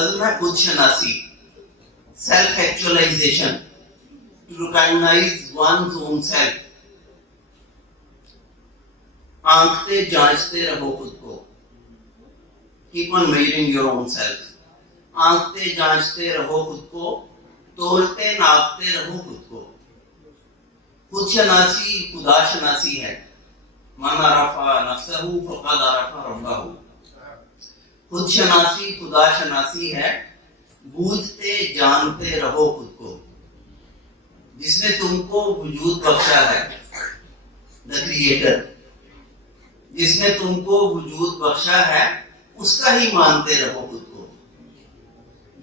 نظم ہے خود شناسی، self actualization, to recognize one's own self. آنکھتے جانچتے رہو خود کو. Keep on measuring your own self. آنکھتے جانچتے رہو خود کو، تولتے ناپتے رہو خود کو. خود شناسی خدا شناسی ہے. من عرف نفسہ فقد عرف ربہ. خود شناسی خدا شناسی ہے. بوجھتے جانتے رہو خود کو. جس نے تم کو وجود بخشا ہے، the creator، جس نے تم کو وجود بخشا ہے اس کا ہی مانتے رہو خود کو.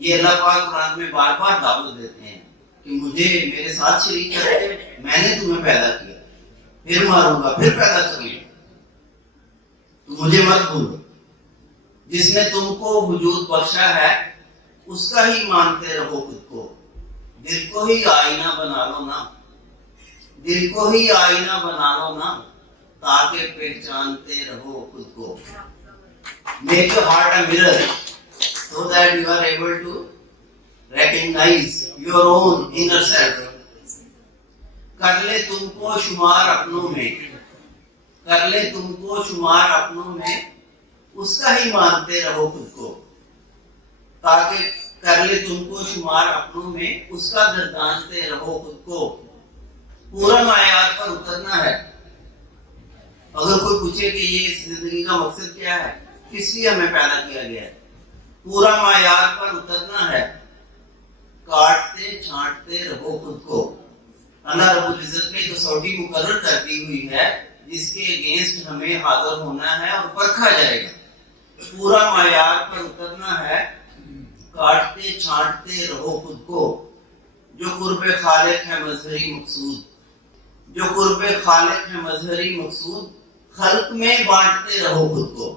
یہ اللہ پاک قرآن میں بار بار دعوت دیتے ہیں کہ مجھے میرے ساتھ شریک کر کے میں نے تمہیں پیدا کیا، پھر ماروں گا، پھر پیدا کروں گا، تو مجھے مت بھولو. جس نے تم کو وجود بخشا ہے اس کا ہی مانتے رہو خود کو. دل کو ہی آئینہ بنا لو نا، دل کو ہی آئینہ بنا لو نا، تاکہ پہچانتے رہو خود کو. Make your heart a mirror so that you are able to recognize your own inner self. کر لے تم کو شمار اپنوں میں، کر لے تم کو شمار اپنوں میں، اس کا ہی مانتے رہو خود کو. تاکہ کر لے تم کو شمار اپنوں میں، اس کا گردانتے رہو خود کو. پورا معیار پر اترنا ہے. اگر کوئی پوچھے کہ یہ زندگی کا مقصد کیا ہے، کس لیے ہمیں پیدا کیا گیا ہے، پورا معیار پر اترنا ہے. کاٹتے چھانٹتے رہو خود کو. اللہ رب العزت نے کسوٹی مقرر کر دی ہوئی ہے جس کے اگینسٹ ہمیں حاضر ہونا ہے اور پرکھا جائے گا. پورا معیار پر اترنا ہے. کاٹتے چھانٹتے رہو خود کو. جو قرب خالق ہے مظہری مقصود، جو قرب خالق ہے مظہری مقصود، خلق میں بانٹتے رہو خود کو.